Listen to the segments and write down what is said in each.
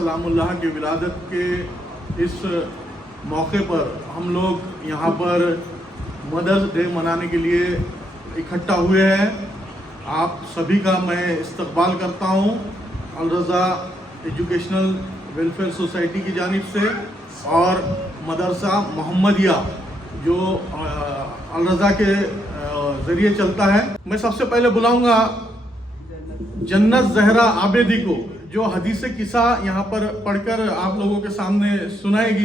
सलामुल्लाह के विलादत के इस मौके पर हम लोग यहाँ पर मदर्स डे मनाने के लिए इकट्ठा हुए हैं। आप सभी का मैं इस्तकबाल करता हूँ अल रज़ा एजुकेशनल वेलफेयर सोसाइटी की जानिब से और मदरसा मोहम्मदिया जो अल रज़ा के ज़रिए चलता है। मैं सबसे पहले बुलाऊंगा जन्नत ज़हरा आबेदी को, जो हदीस किस्सा यहाँ पर पढ़कर आप लोगों के सामने सुनाएगी।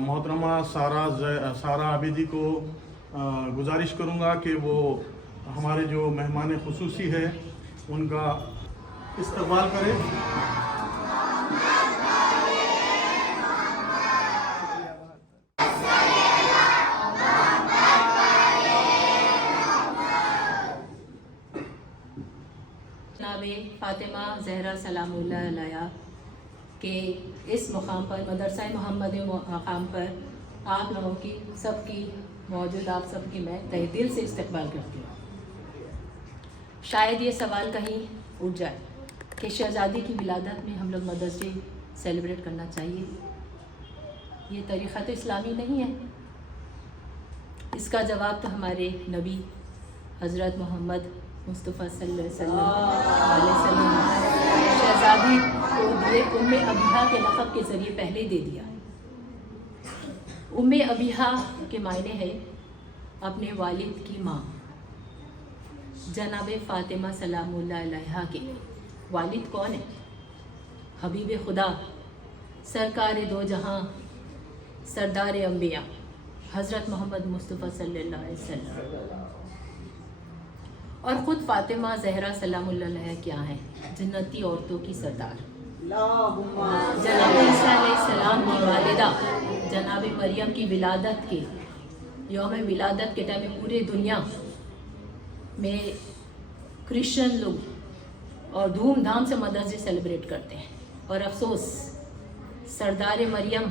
मोहतरमा सारा आबिदी को गुजारिश करूँगा कि वो हमारे जो मेहमान खुसूसी है उनका इस्तकबाल करें। जनाब फ़ातिमा ज़हरा सलामुल्लाह अलैहा के इस मुकाम पर मदरसा मोहम्मद मकाम पर आप लोगों की सबकी मौजूद आप सबकी मैं तहे दिल से इस्तकबाल करती हूँ। शायद ये सवाल कहीं उठ जाए कि शहज़ादी की विलादत में हम लोग मदर्स डे सेलिब्रेट करना चाहिए, ये तरीक़ा तो इस्लामी नहीं है। इसका जवाब तो हमारे नबी हज़रत मोहम्मद मुस्तफ़ा सल्लल्लाहु अलैहि वसल्लम शहज़ादी को दिए उम्मे अबीहा के लक़ब के ज़रिए पहले दे दिया। उम्मे अबीहा के मायने है अपने वालिद की माँ। जनाब फ़ातिमा सलामुल्लाह अलैहा के वालिद कौन है? हबीब खुदा, सरकार दो जहाँ, सरदार अम्बिया हज़रत मोहम्मद मुस्तफ़ा सल्लल्लाहु अलैहि वसल्लम। और ख़ुद फ़ातिमा ज़हरा सलामुल्लाह अलैहा क्या हैं? जन्नती औरतों की सरदार, जनाब ईसा अलैहिस्सलाम की वालिदा, जनाब मरियम की विलादत के यौम विलादत के टाइम में पूरे दुनिया में क्रिश्चियन लोग और धूमधाम से मदर्स डे सेलिब्रेट करते हैं। और अफसोस सरदार मरियम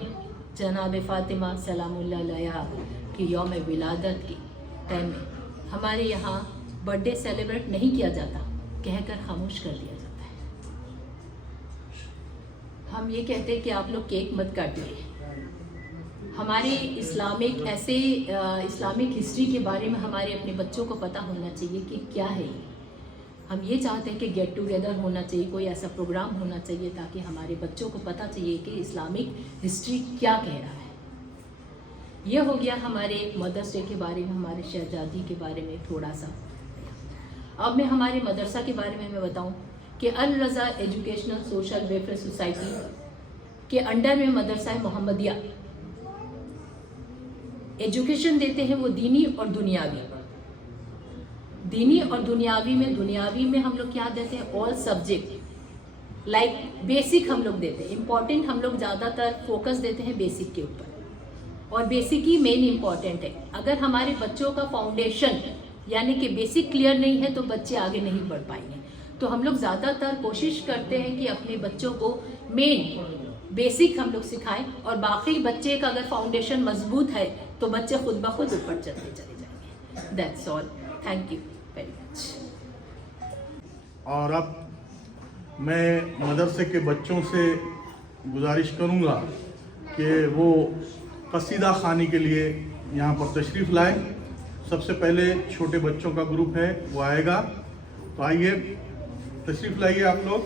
जनाब फ़ातिमा सलामुल्लाह अलैहा की यौम विलादत के टाइम में हमारे यहाँ बर्थडे सेलिब्रेट नहीं किया जाता, कहकर खामोश कर दिया जाता है। हम ये कहते हैं कि आप लोग केक मत काटिए। हमारे इस्लामिक इस्लामिक हिस्ट्री के बारे में हमारे अपने बच्चों को पता होना चाहिए कि क्या है ये। हम ये चाहते हैं कि गेट टुगेदर होना चाहिए, कोई ऐसा प्रोग्राम होना चाहिए ताकि हमारे बच्चों को पता चाहिए कि इस्लामिक हिस्ट्री क्या कह रहा है। ये हो गया हमारे मदर्स डे के बारे में, हमारे शहजादी के बारे में थोड़ा सा। अब मैं हमारे मदरसा के बारे में बताऊं कि अल रज़ा एजुकेशनल सोशल वेलफेयर सोसाइटी के अंडर में मदरसा मोहम्मदिया एजुकेशन देते हैं, वो दीनी और दुनियावी। दीनी और दुनियावी में हम लोग क्या देते हैं? ऑल सब्जेक्ट लाइक बेसिक हम लोग देते हैं। इम्पॉर्टेंट हम लोग ज़्यादातर फोकस देते हैं बेसिक के ऊपर, और बेसिक ही मेन इम्पॉर्टेंट है। अगर हमारे बच्चों का फाउंडेशन यानी कि बेसिक क्लियर नहीं है तो बच्चे आगे नहीं बढ़ पाएंगे। तो हम लोग ज़्यादातर कोशिश करते हैं कि अपने बच्चों को मेन बेसिक हम लोग सिखाएं, और बाकी बच्चे का अगर फाउंडेशन मजबूत है तो बच्चे खुद ब खुद ऊपर चलते चले जाएंगे। That's all, thank you very much. और अब मैं मदरसे के बच्चों से गुजारिश करूँगा कि वो कसीदा खानी के लिए यहाँ पर तशरीफ़ लाएं। सबसे पहले छोटे बच्चों का ग्रुप है वो आएगा, तो आइए तशरीफ़ लाइए आप लोग।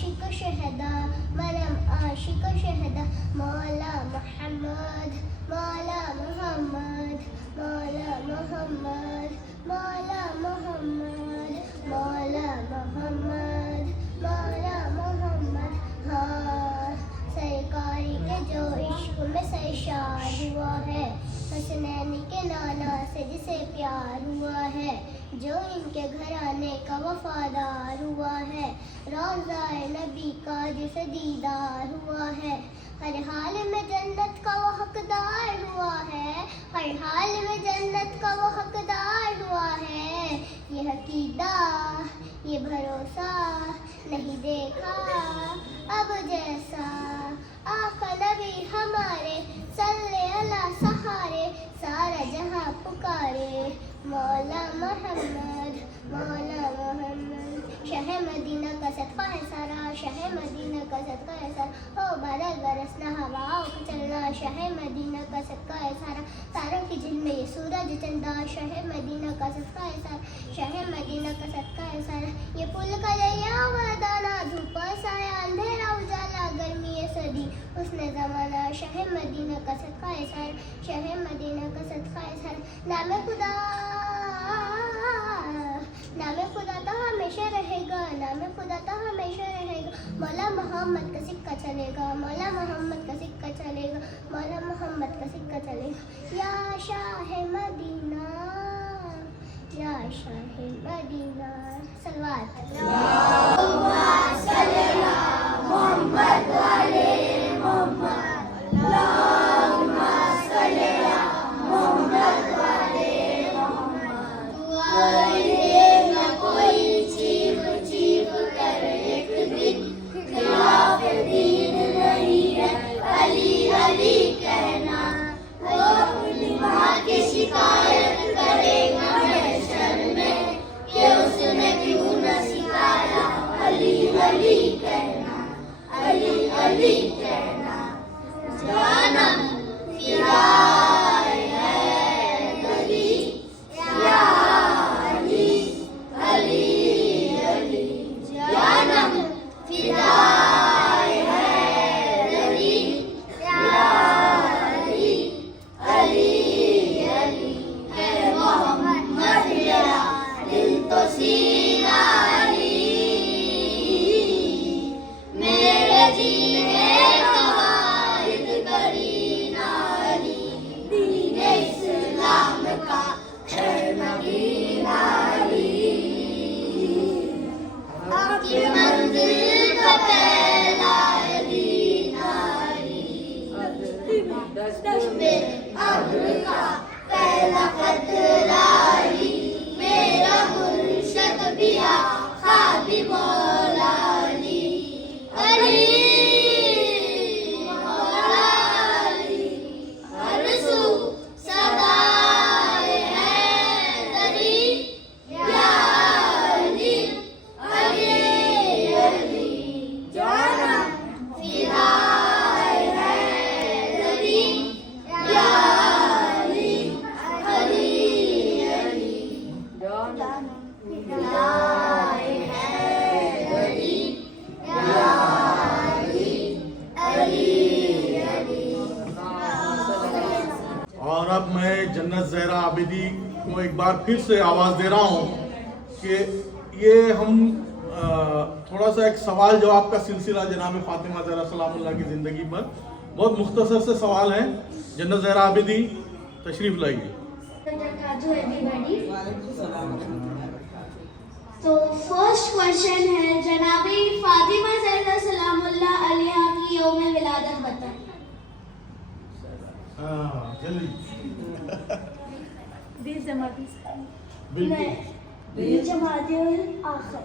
आशिक शहदा मनम आशिक शहदा मौला मोहम्मद मौला मोहम्मद मौला मोहम्मद मौला मोहम्मद मौला मोहम्मद मौला मोहम्मद। हाँ, सरकारी के जो इश्क में सरशार हुआ है, हसनैन के नाना से जिसे प्यार हुआ है, जो इनके घराने का वफादार हुआ है, रोज़ाए नबी का जिसे दीदार हुआ है, हर हाल में जन्नत का वो हकदार हुआ है, हर हाल में जन्नत का वो हकदार हुआ है। ये हकीदा ये भरोसा नहीं देखा अब जैसा, आका नबी हमारे सल्ले अला सहारे, सारा जहां पुकारे मौला मोहम्मद मौला मोहम्मद। शहर मदीना का सदका है सारा, शहर मदीना का सदका है सारा, ओ बादल बरसना हवाओं का चलना, शहर मदीना का सदका है सारा, तारों की झिलमिल ये सूरज चंदा, शहर मदीना का सदका है सारा, शहर मदीना का सदका है सारा। ये पुल का दरिया वरदाना, धूप साया अंधेरा उजाला, गर्मी है सर्दी उसने जमाना, शहर मदीना का सदका है सारा, शहर मदीना का सदका है सारा। नाम खुदा तो हमेशा रहेगा, नाम खुदा तो हमेशा रहेगा, मौला मोहम्मद का सिक्का चलेगा, मौला मोहम्मद का सिक्का चलेगा, मौला मोहम्मद का सिक्का चलेगा। या शाह मदीना या शाह मदीना सलवात और अब मैं जन्नत ज़हरा आबिदी को एक बार फिर से आवाज़ दे रहा हूँ कि ये हम थोड़ा सा एक सवाल जवाब का सिलसिला जनाब फातिमा ज़हरा सलामुल्लाह की ज़िंदगी पर, बहुत मुख्तसर से सवाल हैं। जन्नत ज़हरा आबिदी तशरीफ़ लाइए। तो फर्स्ट क्वेश्चन है, जनाबी फातिमा ज़हरा सलामुल्लाह अलैहा की यौम विलादत बताएं। जल्दी 20 जमाती बिल्कुल 20 जमातुल आखिर।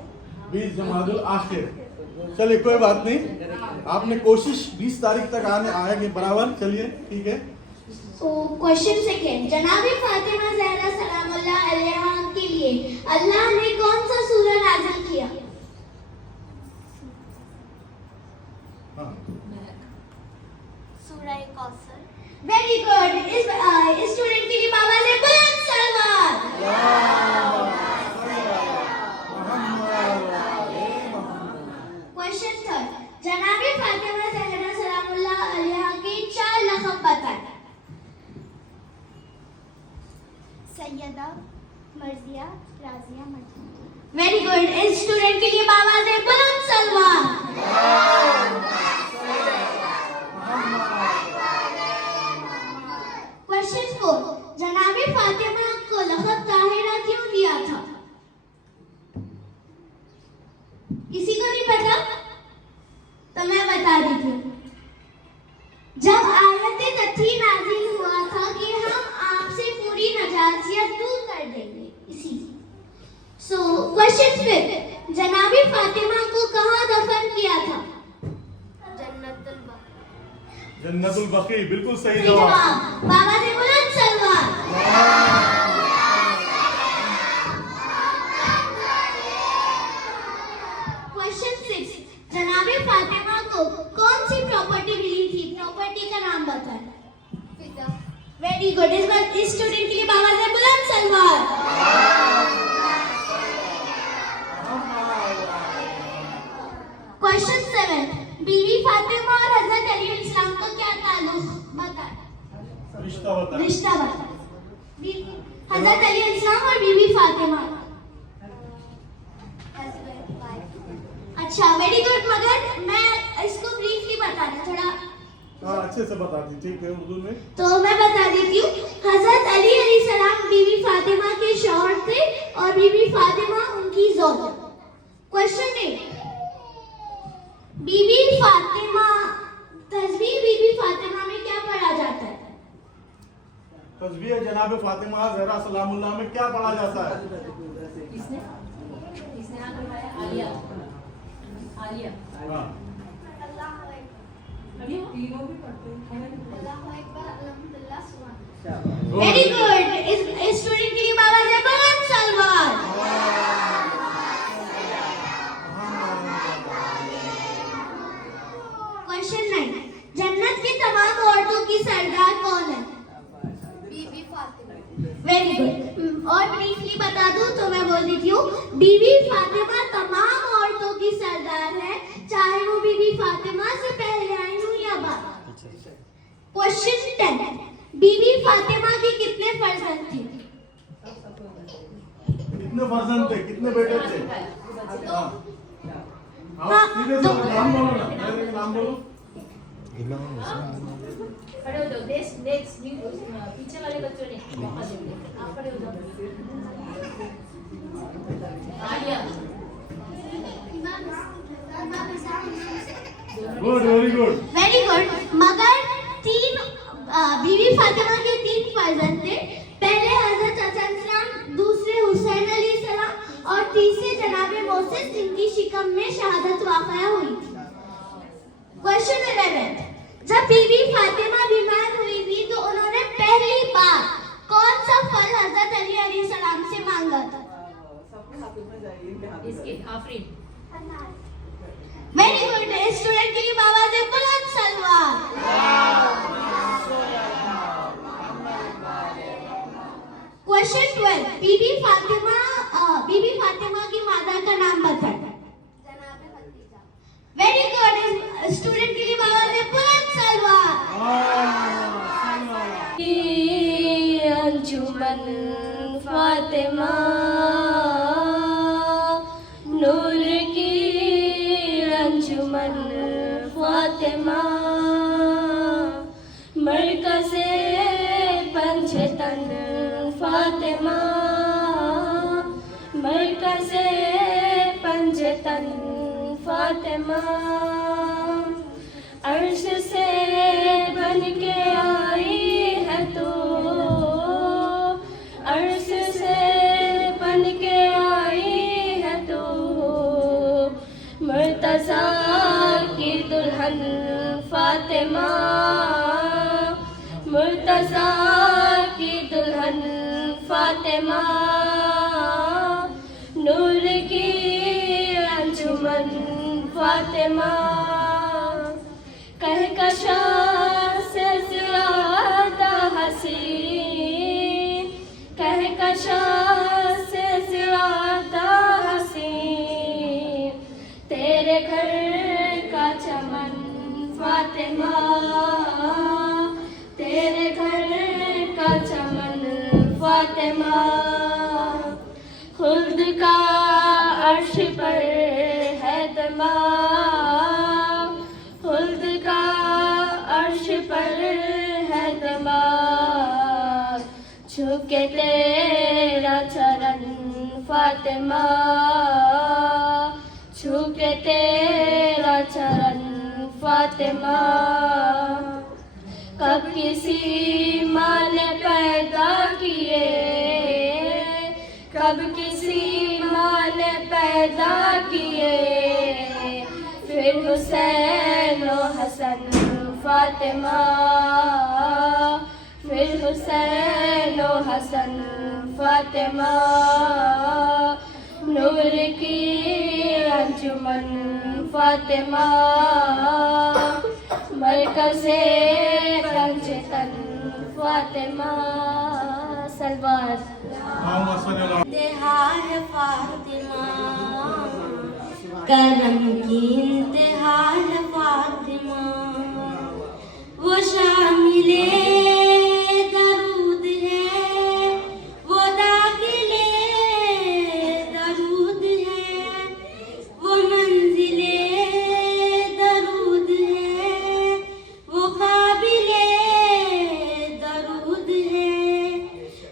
20 जमातुल आखिर। चलिए कोई बात नहीं, आपने कोशिश 20 तारीख तक आएंगे बराबर। चलिए ठीक है। तो क्वेश्चन सेकेंड, जनाबी फातिमा ज़हरा सलामुल्लाह अलैहा के लिए अल्लाह ने कौन सा सूरह नाज़िल किया? सूरह कौसर। Very good. इस स्टूडेंट के लिए बाबा ने बुलंद सलवात। क्वेश्चन सैयदा मर्जिया राजिया मर्जिया। Very good. इस स्टूडेंट के लिए आवाज है बुलंद सलवार। क्वेश्चन 4, जनाबे फातिमा को लक़ब ताहिरा क्यों दिया था? किसी को नहीं पता? तो मैं बता देती हूँ। जब आयत तथी नाजिल हुआ था कि हम आपसे पूरी नजासियत दूर कर देंगे, इसीलिए। सो क्वेश्चन 5, जनाबे फातिमा को कहाँ दफन किया था? जन्नतुल बकी, बिल्कुल सही सही जवाब। जवाब। बाबा से बुलंद सलवार। क्वेश्चन 6, जनाबे फातिमा को कौन सी प्रॉपर्टी मिली थी? प्रॉपर्टी का नाम बताएं। Very good. इस बार इस स्टूडेंट के लिए बाबा से बुलंद सलवार। क्वेश्चन 7, बीवी फातिमा और हजरत अली इस्लाम का क्या ताल्लुक? बताएं। रिश्ता बता। रिश्ता बताएं। हजरत अली इस्लाम और बीवी फातिमा। अच्छा, वेरी गुड। मगर मैं इसको ब्रीफली बताना थोड़ा। हाँ, अच्छे से बता दी, ठीक है, उर्दू में। तो मैं बता देती हूँ। हजरत अली अलैहिस्सलाम बीवी फातिमा के शौहर थे और बीवी फातिमा उनकी ज़ौजा। क्वेश्चन 8, बीवी फातिमा, तस्बीह बीवी फातिमा में क्या पढ़ा जाता है? तस्बीह जनाब फातिमा ज़हरा सलामुल्लाह में क्या पढ़ा जाता है? किसने किसने हाथ उठाया? आलिया। आलिया हाँ। अभी वो वेरी गुड। इस स्टूडेंट के लिए बाबा से बुलंद सलवार। क्वेश्चन 9, जन्नत की तमाम औरतों की सरदार कौन है? बीबी फातिमा। Very good. और ब्रीफली बता दूं तो मैं बोल देती हूँ, बीबी फातिमा तमाम औरतों की सरदार है, चाहे वो बीबी फातिमा से पहले आई हो या बाद। क्वेश्चन 10, बीबी फातिमा के कितने फर्जंद थे? कितने फर्जंद थे, कितने बेटे थे? हाँ। हाँ, सीधे से तो- नाम बोलो ना, पहले नाम बोलो। खड़े हो जाओ। नेक्स्ट पीछे वाले बच्चों ने मौका दे दिया। आप खड़े हो जाओ। Alia good, very good. Very good. मगर बीवी फातिमा के 3 फर्जंद थे। पहले हजरत हसन सलाम, दूसरे हुसैन अलैहिस्सलाम और तीसरे जनाबे मोसेस, जिनकी शिकम में शहादत वाक़या हुई थी। क्वेश्चन 11, जब बीवी फातिमा बीमार हुई थी तो उन्होंने पहली बार कौन सा फल हजरत अली अलैहिस्सलाम से मांगा था? इसके आफरीन। Very good. स्टूडेंट के लिए बाबा से बुलंद सलवार। क्वेश्चन 12, बीबी फातिमा की माता का नाम बताएं। Very good. स्टूडेंट के लिए बाबा से बुलंद सलवार। अंजुमन फातिमा नूर की अंजुमन फातिमा मरकज़े पंजतन फातिमा मरकज़े पंजतन फातिमा अर्श से बन के आई है तू अर्श से बन के आई है तू मुर्तज़ा की दुल्हन फातिमा मुर्तज़ा की दुल्हन फातिमा नूर की अंजुमन फातिमा कहकशा से ज़्यादा हसीन कहकशा से ज़्यादा हसीन तेरे घर का चमन फातिमा तेरे घर का चमन फातिमा फातिमा, खुद का अर्श पर है तमाम, खुद का अर्श पर है तमाम, झुके तेरा चरण फातिमा, झुके तेरा चरण फातिमा। कब किसी माँ ने पैदा किए, कब किसी माँ ने पैदा किए, फिर हुसैन व हसन फातिमा, फिर हुसैन व हसन फातिमा। नूर की अंजुमन फातिमा, मरकज़े पंचतन फातिमा। सलवार इंतहा है फातिमा, करम की इंतहा है फातिमा, वो शामिले दरूद है, वो दाखिले दरूद है, वो मंजिले दरूद है, वो काबिले दरूद है,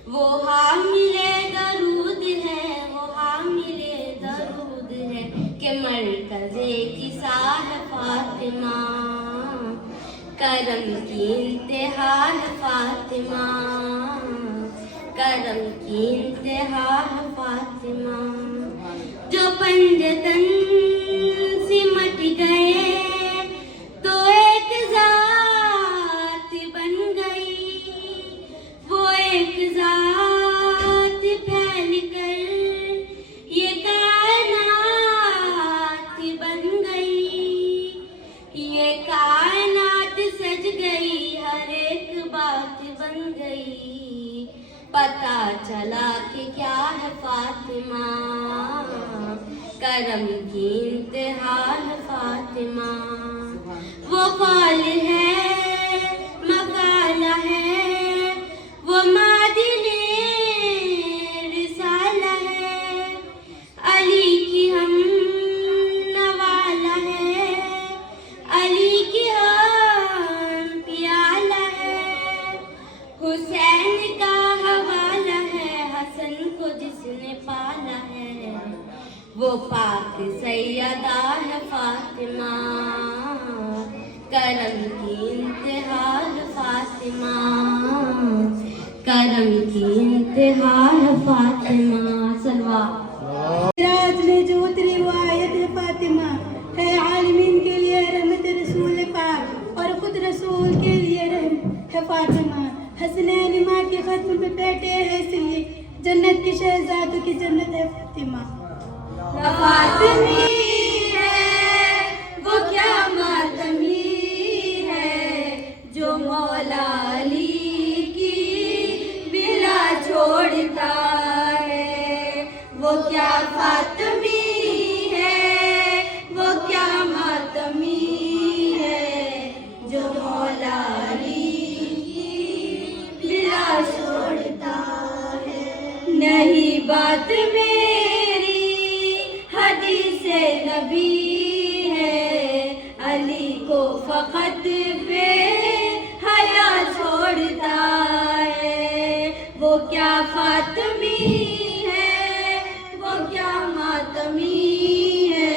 वो हामिले दरूद है, वो हामिले दरूद है, के मरकज़े की साह फातिमा, करम की इंतहा है फातिमा, करम की इंतहा है फातिमा। जो पंजतन सिमट गए तो एक जात बन गई, वो एक जात फैल कर ये कायनात बन गई, ये कायनात सज गई, हर एक बात बन गई। पता चला कि क्या है फातिमा, करम की इंतहा है फातिमा। वो कौल है मकाला है, वो मादिने रिसाला है, अली की हम नवाला है, अली की हम प्याला है, हुसैन का हवाला है, हसन को जिसने पाला है, वो पाक सैयदा है फातिमा, करम की इंतहा है फातिमा, करम की इंतहा है फातिमा। सलवा राज में जो उतरी वो आयत है फातिमा, है आलमीन के लिए रहमत रसूल पाक, और खुद रसूल के लिए रहम है फातिमा। हसनैन माँ के खत्म पे बैठे हैं इसलिए जन्नत की शहजादों की जन्नत है फातिमा। फातिमी है वो क्या मातमी है, जो मौला अली की बिला छोड़ता है, वो क्या फातिमी है, वो क्या मातमी है, जो मौला अली की बिला छोड़ता है। नहीं बात मेरी हदीसे नबी है, अली को फकत पे हया छोड़ता है, वो क्या फातिमी है, वो क्या मातमी है,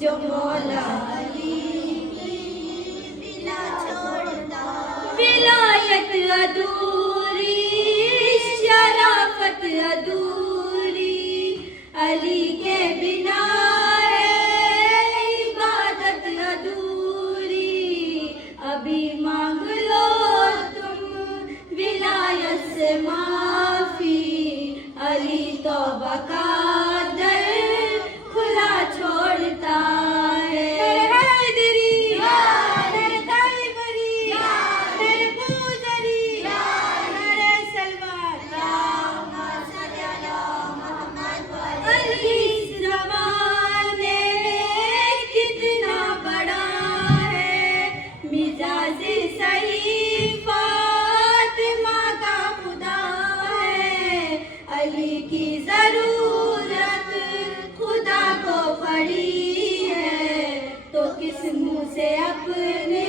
जो मौला अली की बिला छोड़ता है। विलायत अधूरी, शराफत अधूरी, अली के बिना है इबादत अधूरी, अभी मांग लो तुम विलायत से माफी, अली तौबा का दर खुला छोड़ता है। हैदरी मेरे ताइबरी मेरे पूजरी मेरे सलवार अली इस ज़माने में कितना बड़ा है, मिजाज सही फातिमा का खुदा है, की जरूरत खुदा को पड़ी है, तो किस मुंह से अपने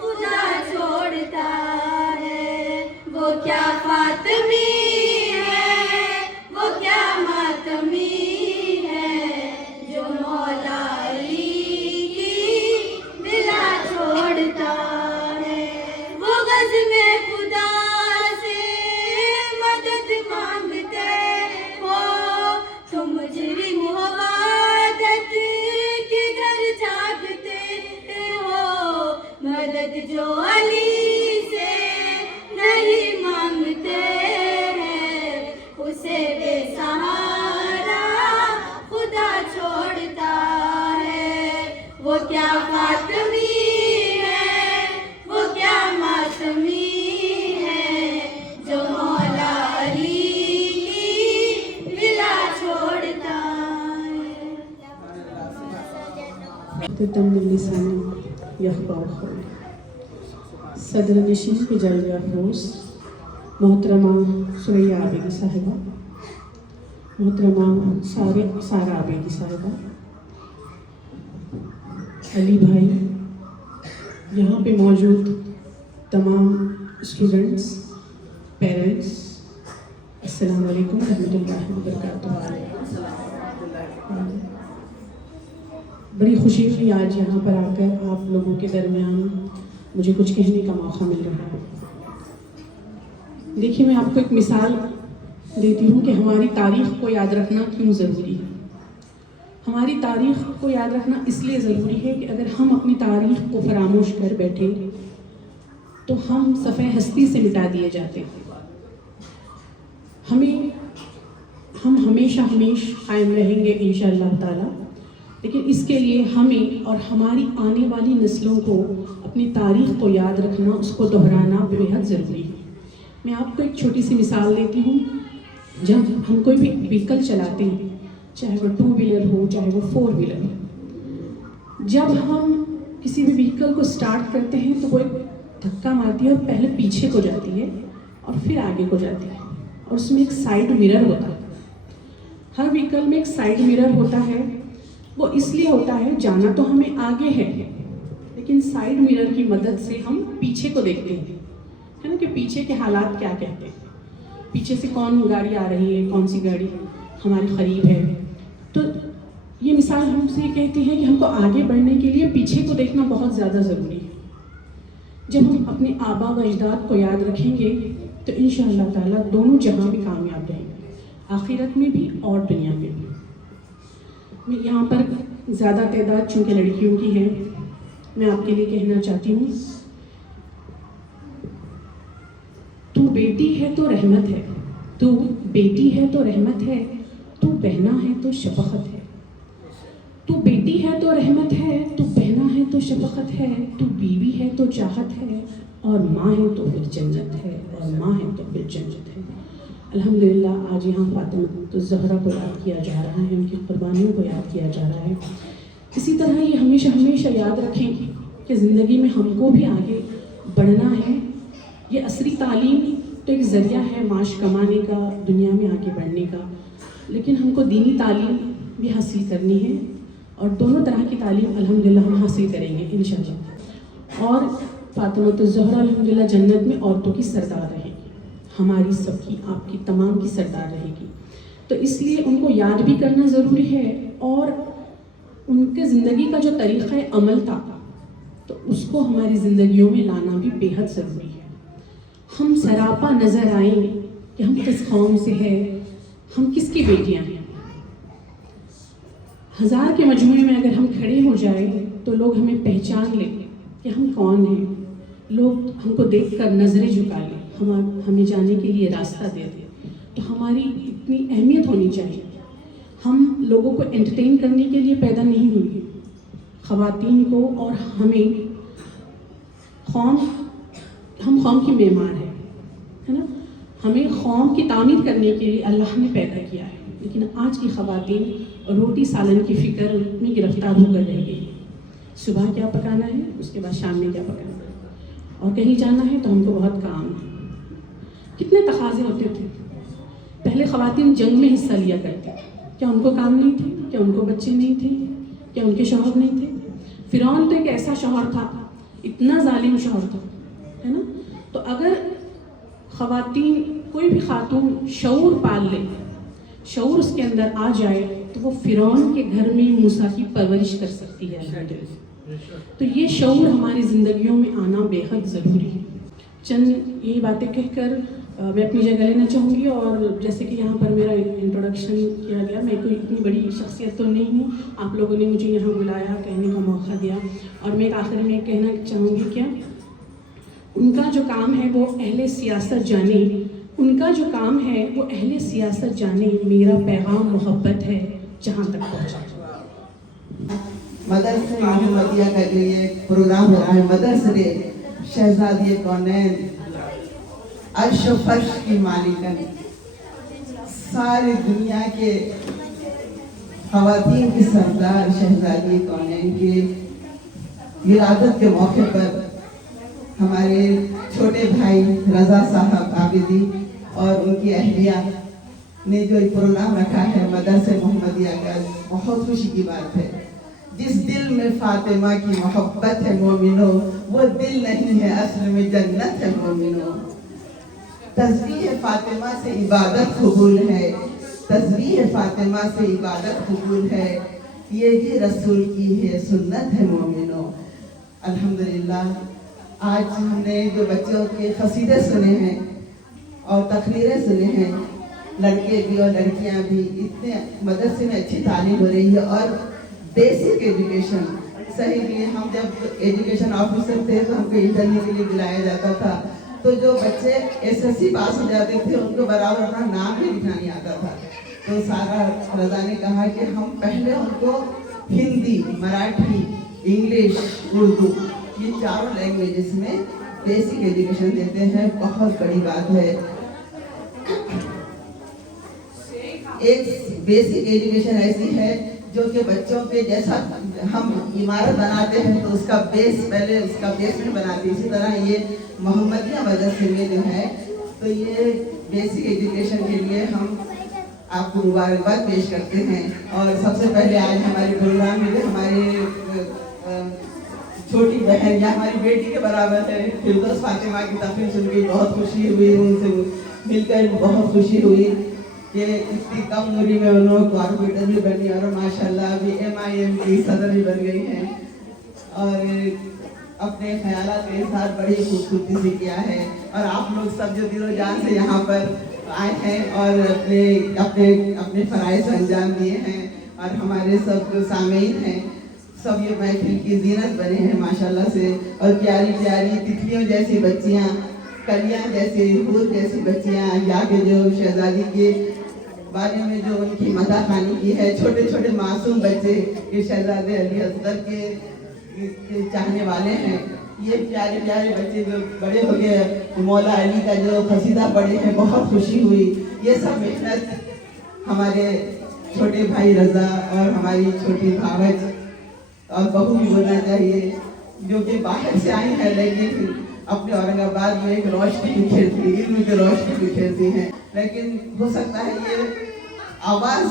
खुदा छोड़ता है। वो क्या फातिमी है, वो क्या मातमी है, जो मौला अली की दिला छोड़ता है। वो गज में खुदा से मदद मांगते हो, तो मुजरिम हो आदत के घर जागते हो। मदद जो अली से नहीं मांगते हैं, उसे बेसहारा खुदा छोड़ता है। वो क्या फातिमी है, वो क्या मातमी है, जो मौला अली की विला छोड़ता है। सदर नशीन के जलिया फोर्स मोहतरमा सुरैया आबेदी साहिबा, मोहतरमा सारा आबेदी साहिबा, अली भाई, यहाँ पे मौजूद तमाम स्टूडेंट्स, पेरेंट्स, अस्सलाम वालेकुम रहमतुल्लाहि व बरकातुहू। बड़ी खुशी हुई आज यहाँ पर आकर आप लोगों के दरमियान मुझे कुछ कहने का मौका मिल रहा है। देखिए, मैं आपको एक मिसाल देती हूँ कि हमारी तारीख़ को याद रखना क्यों ज़रूरी है। हमारी तारीख़ को याद रखना इसलिए ज़रूरी है कि अगर हम अपनी तारीख़ को फरामोश कर बैठे तो हम सफ़े हस्ती से मिटा दिए जाते हैं। हम हमेशा कायम रहेंगे इंशाअल्लाह ताला, लेकिन इसके लिए हमें और हमारी आने वाली नस्लों को अपनी तारीख़ को याद रखना, उसको दोहराना बेहद ज़रूरी है। मैं आपको एक छोटी सी मिसाल देती हूँ। जब हम कोई भी व्हीकल चलाते हैं, चाहे वो 2 व्हीलर हो, चाहे वो 4 व्हीलर हो, जब हम किसी भी व्हीकल को स्टार्ट करते हैं तो वो एक धक्का मारती है और पहले पीछे को जाती है और फिर आगे को जाती है, और उसमें एक साइड मिरर होता है। हर व्हीकल में एक साइड मिरर होता है। वो इसलिए होता है, जाना तो हमें आगे है, लेकिन साइड मिरर की मदद से हम पीछे को देखते हैं, है ना, कि पीछे के हालात क्या कहते हैं, पीछे से कौन गाड़ी आ रही है, कौन सी गाड़ी हमारे करीब है। तो ये मिसाल हमसे ये कहती है कि हमको आगे बढ़ने के लिए पीछे को देखना बहुत ज़्यादा ज़रूरी है। जब हम अपने आबा व अजदाद को याद रखेंगे तो इंशाअल्लाह ताला दोनों जहां भी कामयाब रहेंगे, आखिरत में भी और दुनिया में भी। मैं यहाँ पर ज़्यादा तादाद चूँकि लड़कियों की है, मैं आपके लिए कहना चाहती हूँ, तू बेटी है तो रहमत है, तू बेटी है तो रहमत है, तू बहना है तो शफ़क़त है। तू बेटी है तो रहमत है, तू बहना है तो शफ़क़त है, तू बीवी है तो चाहत है, और माँ है तो फिर जन्नत है, और माँ है तो फिर जन्नत है। अल्हम्दुलिल्लाह आज यहाँ फातिमा ज़हरा को याद किया जा रहा है, उनकी कुर्बानियों को याद किया जा रहा है। इसी तरह ये हमेशा याद रखें कि ज़िंदगी में हमको भी आगे बढ़ना है। ये असरी तालीम तो एक ज़रिया है माश कमाने का, दुनिया में आगे बढ़ने का, लेकिन हमको दीनी तालीम भी हासिल करनी है, और दोनों तरह की तालीम अल्हम्दुलिल्लाह हम हासिल करेंगे इंशाअल्लाह। और फातिमा ज़हरा अल्हम्दुलिल्लाह जन्नत में औरतों की सरदार रहेगी, हमारी सबकी, आपकी तमाम की सरदार रहेगी। तो इसलिए उनको याद भी करना ज़रूरी है, और उनके ज़िंदगी का जो तरीक़ा अमल था तो उसको हमारी ज़िंदगियों में लाना भी बेहद ज़रूरी है। हम सरापा नज़र आए कि हम किस कौम से हैं, हम किसकी बेटियां हैं। 1000 के मजमूए में अगर हम खड़े हो जाए तो लोग हमें पहचान लें कि हम कौन हैं, लोग हमको देखकर नज़रें झुका लें, हमें जाने के लिए रास्ता दे दें। तो हमारी इतनी अहमियत होनी चाहिए। हम लोगों को एंटरटेन करने के लिए पैदा नहीं हुए, ख़वातीन को और हमें हम कौम की मेहमान हैं, है ना। हमें कौम की तामीर करने के लिए अल्लाह ने पैदा किया है, लेकिन आज की ख़वातीन रोटी सालन की फ़िक्र में गिरफ्तार होकर रह गई। सुबह क्या पकाना है, उसके बाद शाम में क्या पकाना है, और कहीं जाना है तो हमको बहुत काम है। कितने तकाज़े होते थे पहले ख़वातीन जंग में हिस्सा लिया करती, क्या उनको काम नहीं थे? क्या उनको बच्चे नहीं थे? क्या उनके शौहर नहीं थे? फ़िरौन तो एक ऐसा शौहर था, इतना जालिम शौहर था, है ना। तो अगर ख़वातीन, कोई भी खातून शऊर पाल ले, शऊर उसके अंदर आ जाए, तो वो फ़िरौन के घर में मूसा की परवरिश कर सकती है। अल्हम्दुलिल्लाह। तो ये शऊर हमारी ज़िंदगियों में आना बेहद ज़रूरी है। चंद यही बातें कहकर मैं अपनी जगह लेना चाहूँगी। और जैसे कि यहाँ पर मेरा इंट्रोडक्शन किया गया, मैं कोई इतनी बड़ी शख्सियत तो नहीं हूँ, आप लोगों ने मुझे यहाँ बुलाया, कहने का मौका दिया। और मैं एक आखिर में कहना चाहूँगी, क्या उनका जो काम है वो अहले सियासत जाने, उनका जो काम है वो अहले सियासत जाने, मेरा पैगाम मोहब्बत है जहाँ तक पहुँचा। मदरसे मोहम्मदिया का जो ये प्रोग्राम हो रहा है, मदरसे शहजादी कौनैन अर्श व फर्श की मालिकन, सारी दुनिया के ख़वातीन की सरदार शहजादी कौनैन की विरादत के मौके पर हमारे छोटे भाई रज़ा साहब आबिदी और उनकी अहलिया ने जो प्रोग्राम रखा है मदरसे मोहम्मदिया का, बहुत खुशी की बात है। जिस दिल में फातिमा की मोहब्बत है मोमिनो, वो दिल नहीं है असल में जन्नत है मोमिनो। तस्बीह फातिमा से इबादत कबूल है, तस्बीह फातिमा से इबादत कबूल है, ये भी रसूल की है सुन्नत है मोमिनो। अल्हम्दुलिल्लाह, आज हमने जो बच्चों के कसीदे सुने हैं और तकरीरें सुने हैं, लड़के भी और लड़कियां भी, इतने मदरसे में अच्छी तालीम हो रही है। और बेसिक एजुकेशन सही लिए, हम जब एजुकेशन ऑफिसर थे तो हमको इंटरव्यू के लिए बुलाया जाता था, तो जो बच्चे एसएससी पास हो जाते थे उनको बराबर अपना नाम भी लिखना नहीं आता था। तो सारा रज़ा ने कहा कि हम पहले उनको हिंदी, मराठी, इंग्लिश, उर्दू, ये चारों लैंग्वेजेस में बेसिक एजुकेशन देते हैं। बहुत बड़ी बात है। एक बेसिक एजुकेशन ऐसी है जो कि बच्चों के, जैसा हम इमारत बनाते हैं तो उसका बेस, पहले उसका बेसमेंट बनाते हैं, इसी तरह ये मोहम्मदिया मदरसे में जो है, तो ये बेसिक एजुकेशन के लिए हम आपको मुबारकबाद पेश करते हैं। और सबसे पहले आज हमारे प्रोग्राम में जो हमारे छोटी बहन या हमारी बेटी के बराबर है फिरदौस फातिमा की तकरीर सुन के बहुत खुशी हुई, उनसे मिलकर बहुत खुशी हुई कि इतनी कम उम्र में उन्होंने कॉर्पोरेटर भी बनी और माशाल्लाह अभी MIM की सदर भी बन गई हैं और अपने ख्यालात के साथ बड़ी खूबसूरती से किया है। और आप लोग सब जो दिलो जान से यहाँ पर आए हैं और अपने अपने अपने फ़राइज़ अंजाम दिए हैं, और हमारे सब जो सामीन हैं सब ये महफिल की जीनत बने हैं माशाल्लाह से। और प्यारी प्यारी तितलियों जैसी बच्चियाँ, कलियाँ जैसी, हूर जैसी बच्चियाँ, या के जो शहजादी के बारे में जो उनकी मदा खानी की है, छोटे छोटे मासूम बच्चे ये शहजादे अली असगर के चाहने वाले हैं। ये प्यारे प्यारे बच्चे जो बड़े हो गए, मौला अली का जो कसीदा पढ़े हैं, बहुत खुशी हुई। ये सब मेहनत हमारे छोटे भाई रज़ा और हमारी छोटी भावज और बहू भी बोलना चाहिए, जो कि बाहर से आई है लेकिन अपने औरंगाबाद में एक रोशनी बिखेरती, इल्म की रोशनी बिखेरती हैं। लेकिन हो सकता है ये आवाज़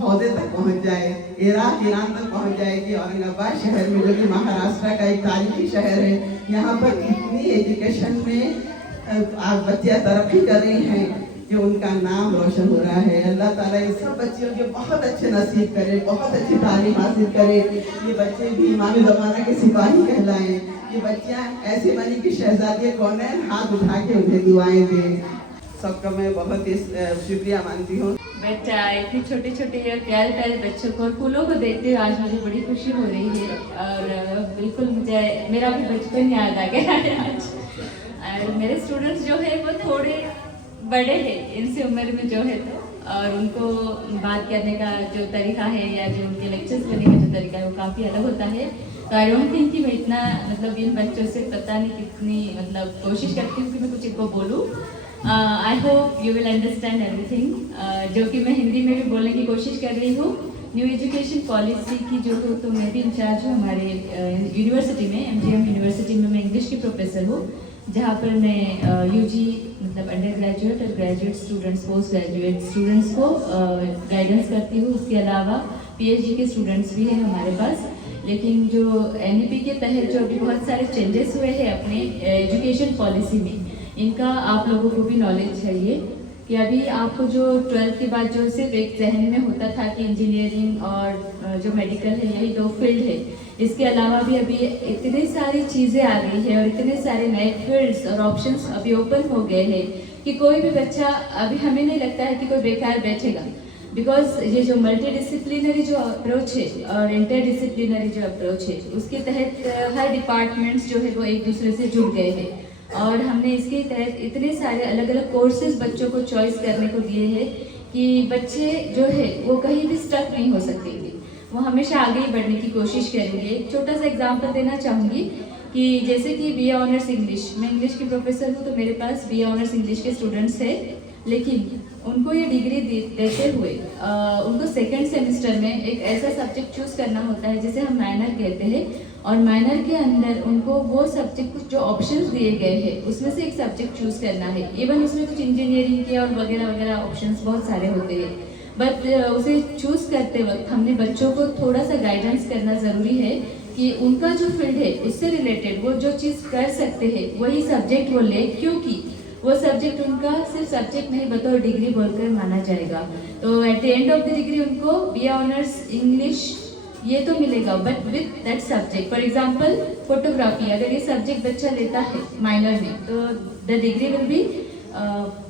हौदे तक पहुंच जाए, इराक ईरान तक पहुंच जाए कि औरंगाबाद शहर में, जो कि महाराष्ट्र का एक तारीखी शहर है, यहाँ पर इतनी एजुकेशन में आज बच्चियाँ तरक्की कर रही हैं कि उनका नाम रोशन हो रहा है। अल्लाह ताला इन सब बच्चियों के बहुत अच्छे नसीब करे, बहुत अच्छी तालीम हासिल करे। ये बच्चे भी इमाम ज़माना के सिपाही कहलाएं। ये बच्चियाँ ऐसी बनी कि शहजादी कौनैन हाथ उठा के उन्हें दुआएं दें। सबका मैं बहुत ही शुक्रिया मानती हूँ। बच्चा इतने छोटे छोटे और प्यारे प्यारे बच्चों को, फूलों को देखते हुए आज मुझे बड़ी खुशी हो रही है। और बिल्कुल मुझे मेरा भी बचपन याद आ गया है आज। और मेरे स्टूडेंट्स जो है वो थोड़े बड़े हैं इनसे उम्र में जो है, तो और उनको बात करने का जो तरीका है या जो उनके लेक्चर्स करने का जो तरीका है वो काफ़ी अलग होता है। तो आई डोंट थिंक कि मैं इतना मतलब इन बच्चों से पता नहीं कितनी मतलब कोशिश करती हूँ कि मैं कुछ इनको बोलूँ। I hope you will understand everything, जो कि मैं हिंदी में भी बोलने की कोशिश कर रही हूँ। न्यू एजुकेशन पॉलिसी की जो तो मैं भी इंचार्ज हूँ हमारे यूनिवर्सिटी में, MGM यूनिवर्सिटी में मैं इंग्लिश की प्रोफेसर हूँ। जहाँ पर मैं यूजी मतलब अंडर ग्रेजुएट और graduate students, post graduate students को गाइडेंस करती हूँ। उसके अलावा पीएचडी के स्टूडेंट्स भी हैं हमारे पास। लेकिन जो एनईपी के तहत जो अभी बहुत सारे चेंजेस हुए हैं अपने एजुकेशन पॉलिसी में, इनका आप लोगों को भी नॉलेज चाहिए कि अभी आपको जो 12th के बाद जो सिर्फ एक जहन में होता था कि इंजीनियरिंग और जो मेडिकल है यही 2 फील्ड है, इसके अलावा भी अभी इतनी सारी चीज़ें आ गई है और इतने सारे नए फील्ड्स और ऑप्शंस अभी ओपन हो गए हैं कि कोई भी बच्चा, अभी हमें नहीं लगता है कि कोई बेकार बैठेगा। बिकॉज ये जो मल्टी डिसिप्लिनरी जो अप्रोच है और इंटर डिसिप्लिनरी जो अप्रोच है, उसके तहत हर डिपार्टमेंट्स जो है वो एक दूसरे से जुड़ गए हैं और हमने इसके तहत इतने सारे अलग अलग कोर्सेज बच्चों को चॉइस करने को दिए हैं कि बच्चे जो है वो कहीं भी स्टक नहीं हो सकेंगे, वो हमेशा आगे ही बढ़ने की कोशिश करेंगे। एक छोटा सा एग्जांपल देना चाहूँगी कि जैसे कि बीए ऑनर्स इंग्लिश, मैं इंग्लिश की प्रोफेसर हूँ तो मेरे पास बीए ऑनर्स इंग्लिश के स्टूडेंट्स हैं, लेकिन उनको ये डिग्री देते हुए उनको सेकेंड सेमेस्टर में एक ऐसा सब्जेक्ट चूज़ करना होता है जिसे हम माइनर कहते हैं, और माइनर के अंदर उनको वो सब्जेक्ट कुछ जो ऑप्शंस दिए गए हैं उसमें से एक सब्जेक्ट चूज़ करना है। इवन उसमें कुछ इंजीनियरिंग के और वगैरह वगैरह ऑप्शंस बहुत सारे होते हैं, बट उसे चूज़ करते वक्त हमने बच्चों को थोड़ा सा गाइडेंस करना ज़रूरी है कि उनका जो फील्ड है उससे रिलेटेड वो जो चीज़ कर सकते हैं वही सब्जेक्ट वो ले, क्योंकि वो सब्जेक्ट उनका सिर्फ सब्जेक्ट नहीं बतौर डिग्री बोलकर माना जाएगा। तो at the end of the degree उनको बीए ऑनर्स इंग्लिश ये तो मिलेगा, but with that subject. For example photography, अगर ये सब्जेक्ट बच्चा लेता है माइनर में तो the degree will be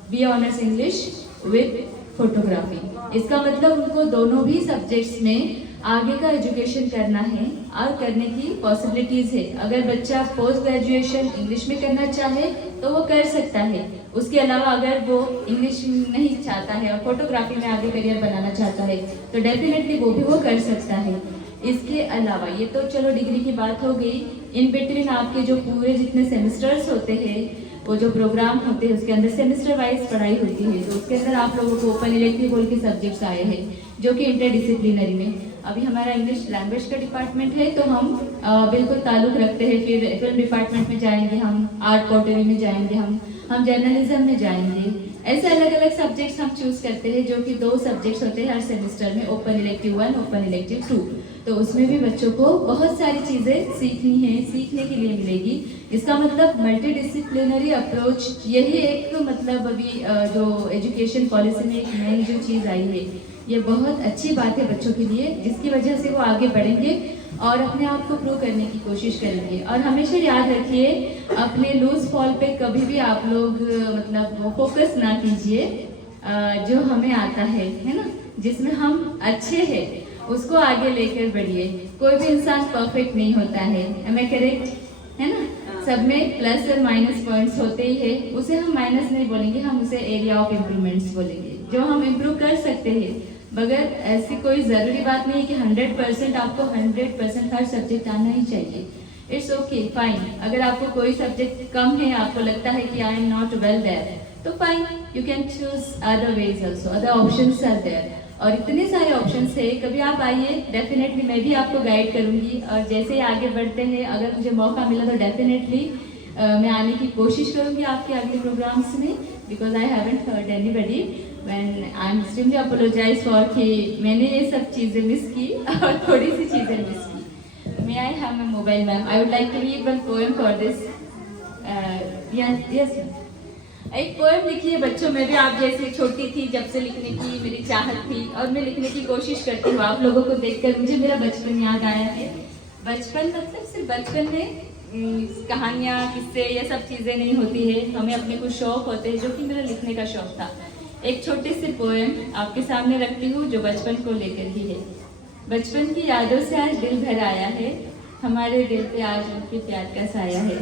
BA honours English with photography. इसका मतलब उनको दोनों भी सब्जेक्ट्स में आगे का एजुकेशन करना है और करने की पॉसिबिलिटीज़ है। अगर बच्चा पोस्ट ग्रेजुएशन इंग्लिश में करना चाहे तो वो कर सकता है। उसके अलावा अगर वो इंग्लिश नहीं चाहता है और फोटोग्राफी में आगे करियर बनाना चाहता है तो डेफिनेटली वो भी वो कर सकता है। इसके अलावा ये तो चलो डिग्री की बात हो गई, इन बिटवीन आपके जो पूरे जितने सेमेस्टर्स होते हैं, वो जो प्रोग्राम होते हैं उसके अंदर सेमेस्टर वाइज पढ़ाई होती है, तो उसके अंदर आप लोगों को ओपन इलेक्टिव बोल के सब्जेक्ट्स आए हैं जो कि इंटरडिसिप्लिनरी में। अभी हमारा इंग्लिश लैंग्वेज का डिपार्टमेंट है तो हम बिल्कुल ताल्लुक़ रखते हैं, फिर फिल्म डिपार्टमेंट में जाएंगे, हम आर्ट पोर्टरी में जाएंगे, हम जर्नलिज्म में जाएंगे। ऐसे अलग अलग सब्जेक्ट्स हम चूज़ करते हैं जो कि 2 सब्जेक्ट्स होते हैं हर सेमेस्टर में, ओपन इलेक्टिव 1, ओपन इलेक्टिव 2। तो उसमें भी बच्चों को बहुत सारी चीज़ें सीखनी है, सीखने के लिए मिलेगी। इसका मतलब मल्टी डिसिप्लिनरी अप्रोच, यही एक मतलब अभी जो एजुकेशन पॉलिसी में एक नई जो चीज़ आई है, ये बहुत अच्छी बात है बच्चों के लिए, जिसकी वजह से वो आगे बढ़ेंगे और अपने आप को प्रूव करने की कोशिश करेंगे। और हमेशा याद रखिए, अपने लूज फॉल पे कभी भी आप लोग मतलब फोकस ना कीजिए। जो हमें आता है ना, जिसमें हम अच्छे हैं उसको आगे लेकर बढ़िए। कोई भी इंसान परफेक्ट नहीं होता है, हमें करेक्ट है ना, सब में प्लस और माइनस पॉइंट्स होते ही है। उसे हम माइनस नहीं बोलेंगे, हम उसे एरिया ऑफ इम्प्रूवमेंट्स बोलेंगे, जो हम इम्प्रूव कर सकते हैं। मगर ऐसी कोई ज़रूरी बात नहीं है कि 100% आपको 100% हर सब्जेक्ट आना ही चाहिए। It's okay, fine. अगर आपको कोई सब्जेक्ट कम है, आपको लगता है कि I am not well there, तो fine, you can choose other ways also, other options are there. और इतने सारे ऑप्शंस है, कभी आप आइए, डेफिनेटली मैं भी आपको गाइड करूँगी। और जैसे ही आगे बढ़ते हैं, अगर मुझे मौका मिला तो डेफिनेटली मैं आने की कोशिश करूँगी आपके अगले प्रोग्राम्स में, because I haven't heard anybody when I am extremely apologize for कि मैंने ये सब चीज़ें मिस की और थोड़ी सी चीज़ें मिस की। May I have my mobile ma'am, I would like to read one poem for this. Yes, एक पोएम लिखी है बच्चों। मैं भी आप जैसे छोटी थी जब से लिखने की मेरी चाहत थी और मैं लिखने की कोशिश करती हूँ। आप लोगों को देखकर मुझे मेरा बचपन याद आया है। बचपन मतलब सिर्फ बचपन में कहानियाँ, किस्से, ये सब चीज़ें नहीं होती है, हमें अपने कुछ शौक़ होते हैं, जो कि मेरा लिखने का शौक़ था। एक छोटी सी पोएम आपके सामने रखती हूँ जो बचपन को लेकर ही है। बचपन की यादों से आज दिल भर आया है, हमारे दिल पे आज उनके प्यार का साया है।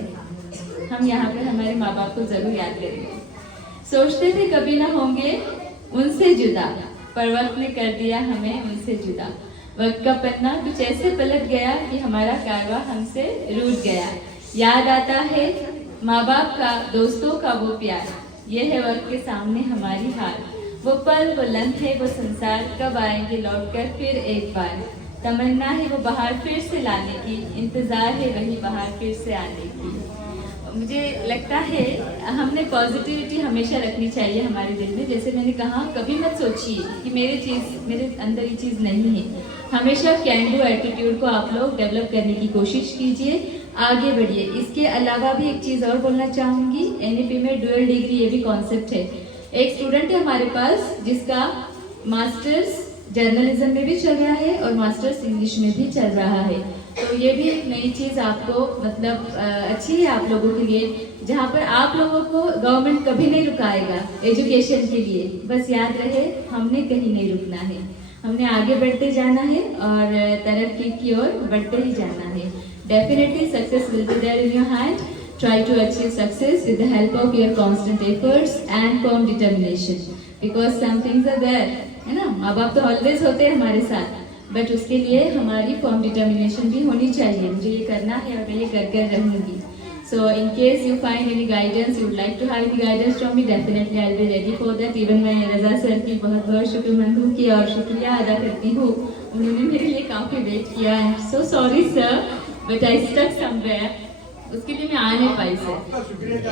हम यहाँ पर हमारे माँ बाप को ज़रूर याद करेंगे। सोचते थे कभी ना होंगे उनसे जुदा, पर वक्त ने कर दिया हमें उनसे जुदा। वक्त का पन्ना कुछ ऐसे पलट गया कि हमारा कारवां हमसे रूठ गया। याद आता है माँ बाप का, दोस्तों का वो प्यार, ये है वक्त के सामने हमारी हार। वो पल, वो लम्हे, वो संसार कब आएंगे लौट कर फिर एक बार। तमन्ना है वो बहार फिर से लाने की, इंतज़ार है वही बहार फिर से आने की। मुझे लगता है हमने पॉजिटिविटी हमेशा रखनी चाहिए हमारे दिल में। जैसे मैंने कहा, कभी मत सोचिए कि मेरे अंदर ये चीज़ नहीं है। हमेशा कैन डू एटीट्यूड को आप लोग डेवलप करने की कोशिश कीजिए, आगे बढ़िए। इसके अलावा भी एक चीज़ और बोलना चाहूँगी, एनईपी में डुअल डिग्री ये भी कॉन्सेप्ट है। एक स्टूडेंट है हमारे पास जिसका मास्टर्स जर्नलिज्म में भी चल रहा है और मास्टर्स इंग्लिश में भी चल रहा है। तो ये भी एक नई चीज़ आपको मतलब अच्छी है आप लोगों के लिए, जहाँ पर आप लोगों को गवर्नमेंट कभी नहीं रुकाएगा एजुकेशन के लिए। बस याद रहे, हमने कहीं नहीं रुकना है, हमने आगे बढ़ते जाना है और तरक्की की ओर बढ़ते ही जाना है। Definitely success will be there in your hand. Try to achieve success with the help of your constant efforts and firm determination, because some things are there, है ना। माँ बाप तो ऑलवेज होते हैं हमारे साथ, बट उसके लिए हमारी फर्म डिटर्मिनेशन भी होनी चाहिए। मुझे ये करना है और मैं ये कर रहूँगी। So in case you find any guidance, you would like to have any guidance from me, definitely I will be ready for that. Even मैं रजा सर की बहुत बहुत शुक्रमंद हूँ कि और शुक्रिया अदा करती हूँ, उन्होंने मेरे लिए काफ़ी वेट किया। I am so sorry sir, but I stuck somewhere, उसके लिए मैं आ नहीं पाई sir.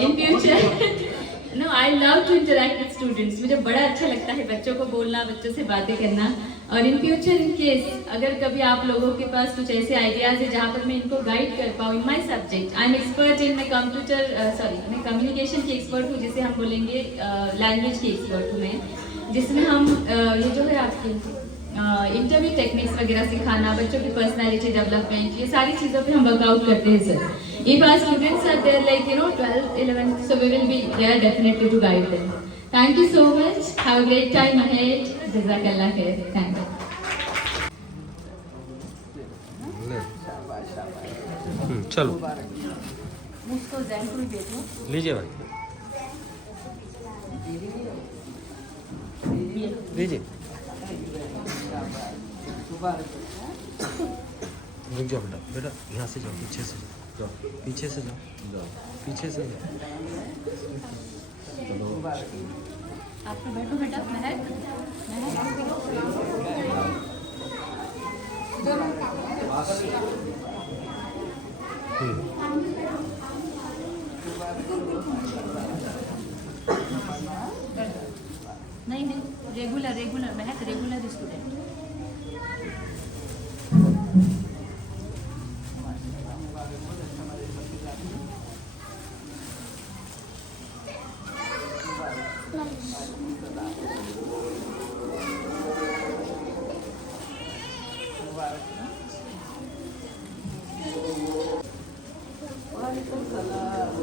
In future no, I love to interact with students. मुझे बड़ा अच्छा लगता है बच्चों को बोलना, बच्चों से बातें करना। और इन फ्यूचर इन केस अगर कभी आप लोगों के पास कुछ ऐसे आइडियाज़ है जहाँ पर मैं इनको गाइड कर पाऊँ in my subject, I am expert in, मैं मैं कम्युनिकेशन की एक्सपर्ट हूँ, जिसे हम बोलेंगे लैंग्वेज की एक्सपर्ट हूँ मैं, जिसमें हम ये जो है आपकी इंटरव्यू टेक्निक्स वगैरह सिखाना, बच्चों की पर्सनैलिटी डेवलपमेंट, ये सारी चीज़ों पे हम वर्कआउट करते हैं sir. If our students are there like 12th, 11th, so we will be there definitely to guide them. Thank you so much. Have a great time ahead. Jazakallah khair. Thank you. चलो मुझको जैनपुर भेजो। लीजिए भाई, लीजिए। रुक जाओ बेटा, बेटा यहाँ से जाओ, पीछे से जाओ, पीछे से जाओ, पीछे से जाओ। आप तो बैठो बेटा, महक नहीं, रेगुलर महक, रेगुलर स्टूडेंट।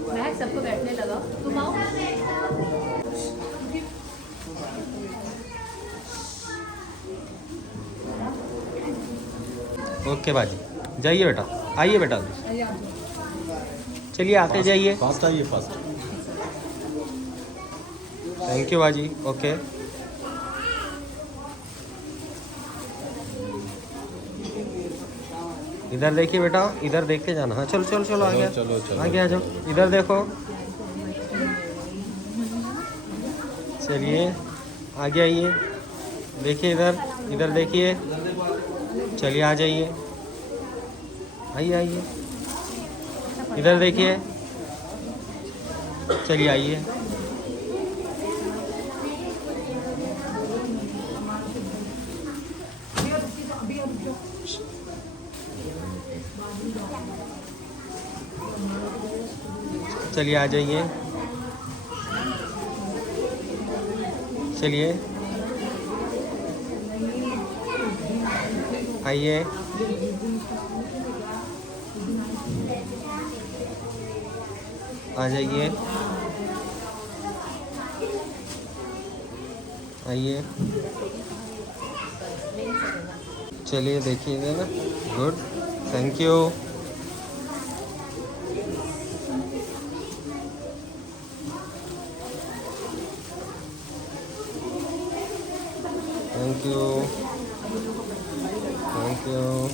महक सबको बैठने लगा, तुम आओ। ओके बाजी, जाइए बेटा, आइए बेटा, चलिए आते जाइए, फास्ट आइए, फास्ट। थैंक यू बाजी। ओके, इधर देखिए बेटा, इधर देख के जाना। हाँ चलो चलो चलो, आ गया, चलो, चलो। आगे आ जाओ, इधर देखो, चलिए आगे आइए, देखिए इधर, इधर देखिए, चलिए आ जाइए, आइए आइए, इधर देखिए, चलिए आइए, चलिए आ जाइए, चलिए आइए, आ जाइए, आइए, चलिए देखिए इधर, good, thank you. Thank you, thank you.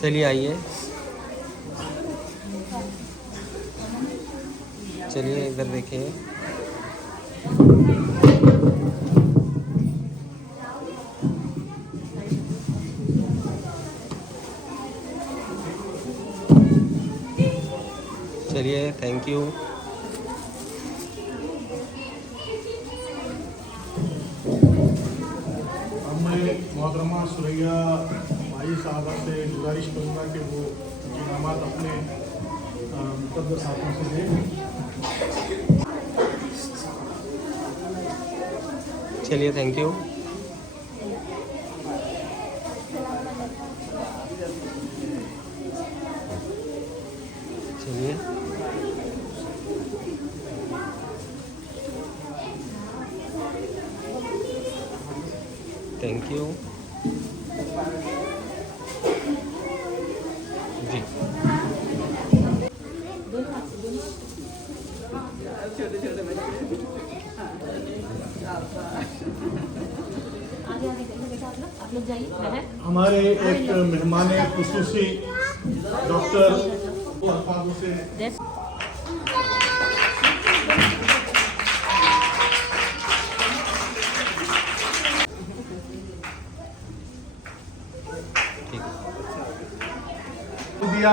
चलिए आइए, चलिए इधर देखिए, चलिए, थैंक यू। अब मैं मोहतरमा सुरैया भाई साहबा से गुजारिश करूँगा कि वो इनामात अपने मुक़द्दस हाथों से दें। चलिए, थैंक यू। चलिए, थैंक यू जी। आप लोग जाइए, मैं है। हमारे एक मेहमान खुसूसी डॉक्टर अल्फाज हुसैन दिया,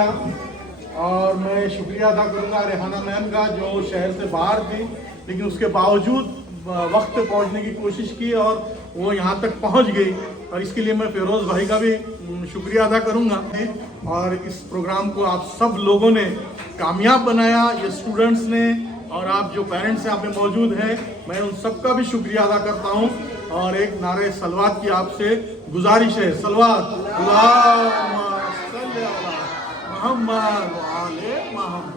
और मैं शुक्रिया अदा करूंगा रेहाना मैम का जो शहर से बाहर थी लेकिन उसके बावजूद वक्त पे पहुंचने की कोशिश की और वो यहाँ तक पहुँच गई, और इसके लिए मैं फिरोज़ भाई का भी शुक्रिया अदा करूँगा। और इस प्रोग्राम को आप सब लोगों ने कामयाब बनाया, ये स्टूडेंट्स ने और आप जो पेरेंट्स यहाँ पे मौजूद हैं, मैं उन सब का भी शुक्रिया अदा करता हूँ। और एक नारे सलवात की आपसे गुजारिश है, सलवात, अल्लाहुम्मा सल्ली अला मुहम्मद व आले मुहम्मद।